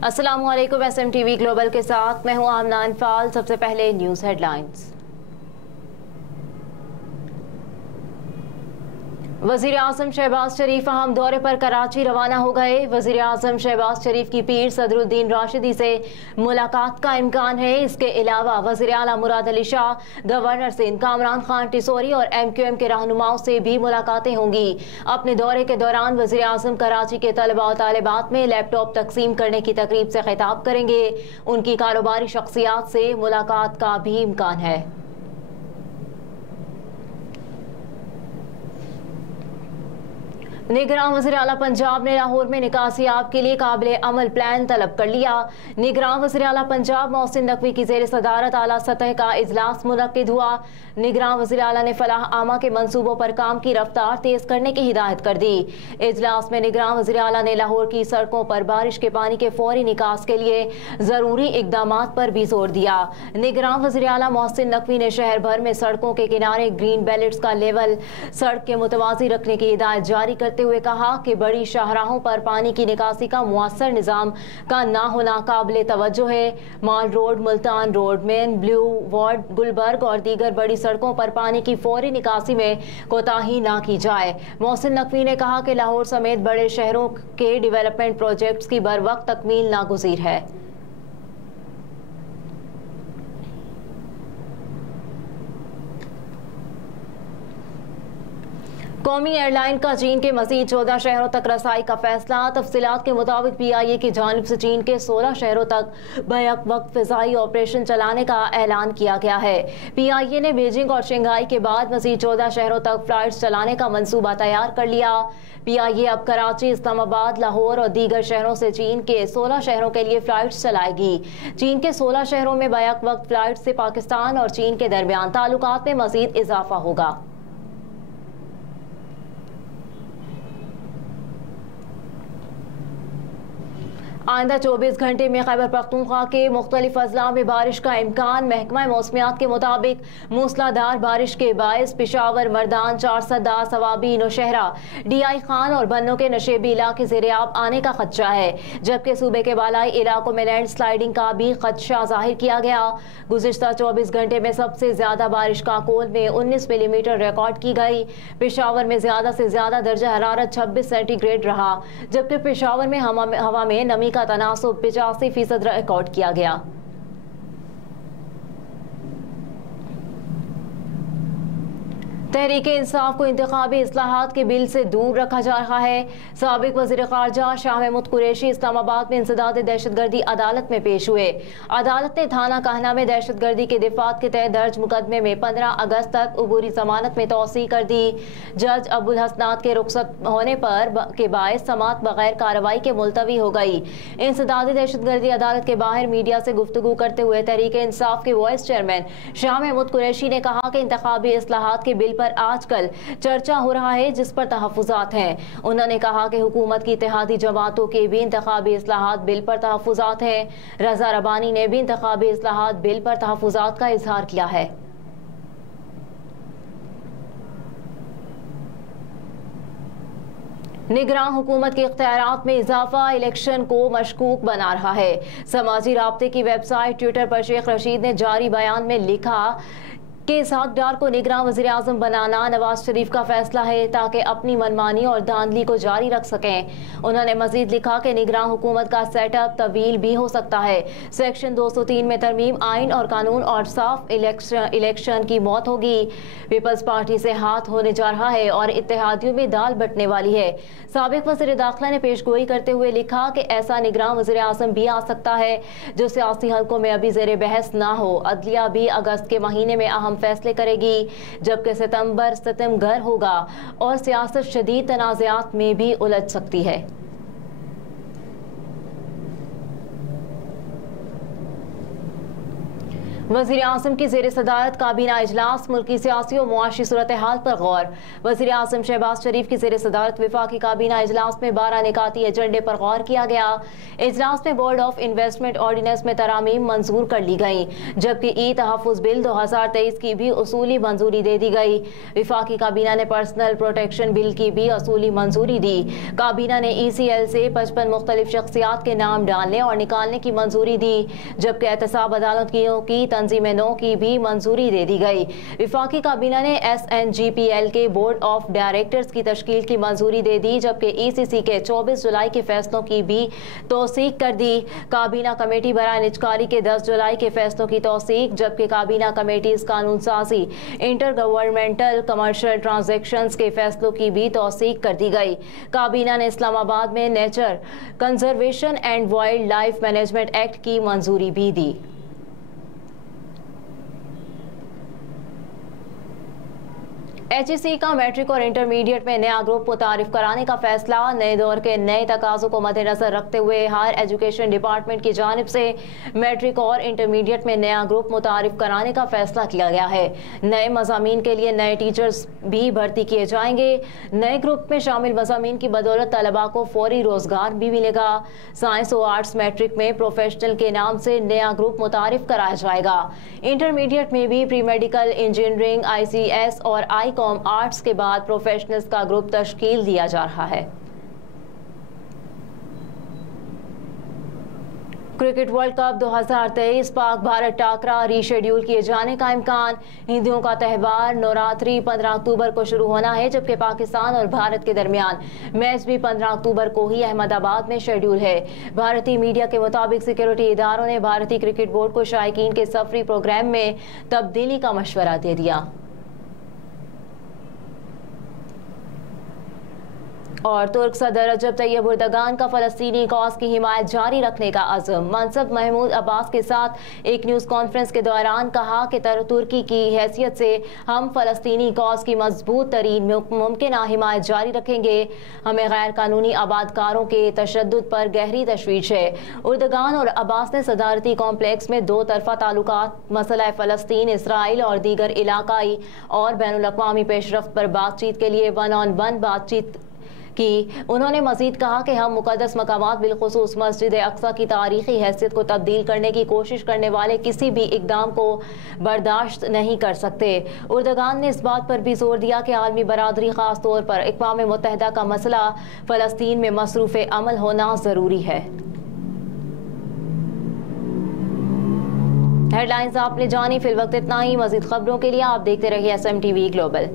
अस्सलाम वालेकुम। SMTV global के साथ मैं हूं आमना अनफाल। सबसे पहले न्यूज़ हेडलाइंस। वज़ीर आज़म शहबाज शरीफ अहम दौरे पर कराची रवाना हो गए। वज़ीर आज़म शहबाज शरीफ की पीर सदरुद्दीन राशिदी से मुलाकात का इम्कान है। इसके अलावा वज़ीर आला मुराद अली शाह, गवर्नर सिंध कामरान खान टिसोरी और MQM के रहनुमाओं से भी मुलाकातें होंगी। अपने दौरे के दौरान वज़ीर आज़म कराची के तलबा और तालिबात में लैपटॉप तकसीम करने की तकरीब से खिताब करेंगे। उनकी कारोबारी शख्सियात से मुलाकात का भी इम्कान है। निगरान वज़ीर आला पंजाब ने लाहौर में निकासियाब के लिए काबिल अमल प्लान तलब कर लिया। निगरान वज़ीर आला पंजाब मोहसिन नकवी की ज़ेर सदारत आला सतह का इजलास मुनक्किद हुआ। निगरान वज़ीर आला ने फलाह आमा के मंसूबों पर काम की रफ्तार तेज करने की हिदायत कर दी। इजलास में निगरान वज़ीर आला ने लाहौर की सड़कों पर बारिश के पानी के फौरी निकास के लिए ज़रूरी इक़दामात पर भी जोर दिया। निगरान वज़ीर आला मोहसिन नकवी ने शहर भर में सड़कों के किनारे ग्रीन बेलेट्स का लेवल सड़क के मुतवाज़ी रखने की हिदायत जारी करते हुए कहा कि बड़ी शाहराहों पर पानी की निकासी का मुअस्सर निज़ाम का ना होना काबिल तवज्जो है। Mall Road, Multan Road, Main Boulevard, Gulberg और दीगर बड़ी सड़कों पर पानी की फौरी निकासी में कोताही ना की जाए। मोहसिन नकवी ने कहा कि लाहौर समेत बड़े शहरों के डेवलपमेंट प्रोजेक्ट्स की बर वक्त तकमील नागुज़ीर है। कौमी एयरलाइन का चीन के मज़ीद 14 शहरों तक रसाई का फैसला। तफसीलात के मुताबिक PIA की जानिब से चीन के 16 शहरों तक बैक वक्त फ़िज़ाई ऑपरेशन चलाने का ऐलान किया गया है। PIA ने बीजिंग और शंघाई के बाद मज़ीद 14 शहरों तक फ़्लाइट्स चलाने का मंसूबा तैयार कर लिया। PIA अब कराची, इस्लामाबाद, लाहौर और दीगर शहरों से चीन के 16 शहरों के लिए फ़्लाइट्स चलाएगी। चीन के 16 शहरों में बैक वक्त फ़्लाइट्स से पाकिस्तान और चीन के दरमियान ताल्लुकात में मज़ीद इजाफा होगा। आइंदा 24 घंटे में खैबर पख्तूनख्वा के मुख्तलिफ अजला में बारिश का इम्कान। महकमा मौसमियात के मुताबिक मूसलाधार बारिश के बायस पिशावर, मर्दान, चारसदा, सवाबी, नौशहरा, DI खान और बन्नों के नशेबी इलाके ज़ेर-ए-आब आने का खदशा है, जबकि सूबे के बालाई इलाकों में लैंड स्लाइडिंग का भी खदशा जाहिर किया गया। गुज़िश्ता 24 घंटे में सबसे ज्यादा बारिश काकोल में 19 मिलीमीटर रिकॉर्ड की गई। पेशावर में ज्यादा से ज्यादा दर्जा हरारत 26 सेंटीग्रेड रहा, जबकि पेशावर में हवा में नमी का तनासुब 85% रिकॉर्ड किया गया। तहरीक इंसाफ को इंतखाबी इस्लाहात के बिल से दूर रखा जा रहा है। साबिक वज़ीर ख़ारजा शाह महमूद कुरैशी इस्लामाबाद में इंसदाद दहशतगर्दी अदालत में पेश हुए। अदालत ने थाना कहना में दहशतगर्दी के दिफात के तहत दर्ज मुकदमे में 15 अगस्त तक अबूरी जमानत में तौसी कर दी। जज अबुल हसनात के रुखसत होने पर के बायस समात बगैर कार्रवाई के मुलतवी हो गई। इंसदाद दहशतगर्दी अदालत के बाहर मीडिया से गुफ्तगू करते हुए तहरीक इंसाफ के वाइस चेयरमैन शाह महमूद कुरैशी ने कहा कि इंतखाबी इस्लाहात के बिल पर आजकल चर्चा हो रहा है, जिस पर तहफ़्फ़ुज़ात हैं। उन्होंने कहा कि हुकूमत की इत्तेहादी जमातों के भी इंतखाबी इस्लाहात बिल पर तहफ़्फ़ुज़ात हैं। रज़ा रबानी ने भी इंतखाबी इस्लाहात बिल पर तहफ़्फ़ुज़ात का इजहार किया है। निगरान हुकूमत के इख्तियारात में इजाफा इलेक्शन को मशकूक बना रहा है। समाजी राब्ते की वेबसाइट ट्विटर पर शेख रशीद ने जारी बयान में लिखा कि इसहाक डार को निगरान वज़ीर आज़म बनाना नवाज शरीफ का फैसला है ताकि अपनी मनमानी और धांधली को जारी रख सकें। उन्होंने मजीद लिखा कि निगरान हुकूमत का सेटअप तवील भी हो सकता है। सेक्शन 203 में तरमीम आइन और कानून और साफ इलेक्शन की मौत होगी। पीपल्स पार्टी से हाथ होने जा रहा है और इत्तेहादियों में दाल बटने वाली है। साबिक वज़ीर दाखिला ने पेशगोई करते हुए लिखा कि ऐसा निगरान वज़ीर आज़म भी आ सकता है जो सियासी हलकों में अभी ज़ेर बहस ना हो। अदलिया भी अगस्त के महीने में अहम फैसले करेगी, जबकि सितंबर सितमगर होगा और सियासत शदीद तनाज़ात में भी उलझ सकती है। वज़ीर आज़म की ज़ेर सदारत काबीना इजलास, मुल्की सियासी और मुआशी सूरत हाल पर गौर। वज़ीर आज़म शहबाज शरीफ की ज़ेर सदारत वफाकी काबीना इजलास में 12 निकाती एजेंडे पर गौर किया गया। इजलास में बोर्ड ऑफ इन्वेस्टमेंट ऑर्डिनेंस में तरामीम मंजूर कर ली गई, जबकि ई तहफ़्फ़ुज़ बिल 2023 की भी उसूली मंजूरी दे दी गई। वफाकी काबीना ने पर्सनल प्रोटेक्शन बिल की भी उसूली मंजूरी दी। काबीना ने ECL से 55 मुख्तलिफ शख्सियात के नाम डालने और निकालने की मंजूरी दी, जबकि एहतसाब अदालतियों की तंजीम नौ की भी मंजूरी दे दी गई। वफाकी काबीना ने SNGPL के बोर्ड ऑफ डायरेक्टर्स की तश्कील की मंजूरी दे दी, जबकि ECC के 24 जुलाई के फैसलों की भी तौसीक कर दी। काबीना कमेटी बराए निजकारी के 10 जुलाई के फैसलों की तौसीक, जबकि काबीना कमेटी इस कानून साजी इंटर गवर्नमेंटल कमर्शियल ट्रांजेक्शंस के फैसलों की भी तौसीक कर दी गई। काबीना ने इस्लामाबाद में nature conservation and wild life management act की मंजूरी भी दी। HEC का मैट्रिक और इंटरमीडिएट में नया ग्रुप मुतारिफ कराने का फैसला। नए दौर के नए तकाज़ों को मद्देनजर रखते हुए हायर एजुकेशन डिपार्टमेंट की जानिब से मैट्रिक और इंटरमीडिएट में नया ग्रुप मुतारिफ कराने का फैसला किया गया है। नए मज़ामीन के लिए नए टीचर्स भी भर्ती किए जाएंगे। नए ग्रुप में शामिल मज़ामीन की बदौलत तलबा को फौरी रोजगार भी मिलेगा। साइंस और आर्ट्स मैट्रिक में प्रोफेशनल के नाम से नया ग्रुप मुतारिफ कराया जाएगा। इंटरमीडिएट में भी प्री मेडिकल, इंजीनियरिंग, ICS और ICOM आर्ट्स के बाद प्रोफेशनल्स का ग्रुप तश्कील दिया जा रहा है। Cricket world cup 2023 Pak Bharat टाकरा reschedule किए जाने का इम्कान। हिंदुओं का त्यौहार नवरात्रि 15 अक्टूबर को शुरू होना है, जबकि पाकिस्तान और भारत के दरमियान मैच भी 15 अक्टूबर को ही अहमदाबाद में शेड्यूल है। भारतीय मीडिया के मुताबिक सिक्योरिटी इदारों ने भारतीय क्रिकेट बोर्ड को शायकीन के सफरी प्रोग्राम में तब्दीली का मशवरा दे दिया। और तुर्क सदर रजब तैयब एर्दोगान का फ़लस्तीनी कॉज की हिमायत जारी रखने का अज़्म। मनसब महमूद अब्बास के साथ एक न्यूज़ कॉन्फ्रेंस के दौरान कहा कि तुर्की की हैसियत से हम फ़लस्तीनी कॉज की मजबूत तरीन मुमकिन हिमायत जारी रखेंगे। हमें गैर कानूनी आबादकारों के तशद्दुद पर गहरी तशवीश है। एर्दोगान और अब्बास ने सदारती कॉम्प्लेक्स में दो तरफा ताल्लुकात, मसला फ़लस्तीन, इसराइल और दीगर इलाकाई और बैनुल-अक़वामी पेशरफ्त पर बातचीत के लिए 1-on-1 बातचीत की। उन्होंने मजीद कहा कि हम मुक़द्दस मकामात बिलखुसूस मस्जिद अक्सा की तारीखी हैसियत को तब्दील करने की कोशिश करने वाले किसी भी इक़दाम को बर्दाश्त नहीं कर सकते। एर्दोगान ने इस बात पर भी जोर दिया कि आलमी बरादरी, ख़ास तौर पर अक़वाम मुत्तहिदा का मसला फ़लस्तीन में मसरूफ़ अमल होना ज़रूरी है। हेडलाइंस आपने जानी, फिल वक्त इतना ही। मज़ीद खबरों के लिए आप देखते रहिए SMTV ग्लोबल।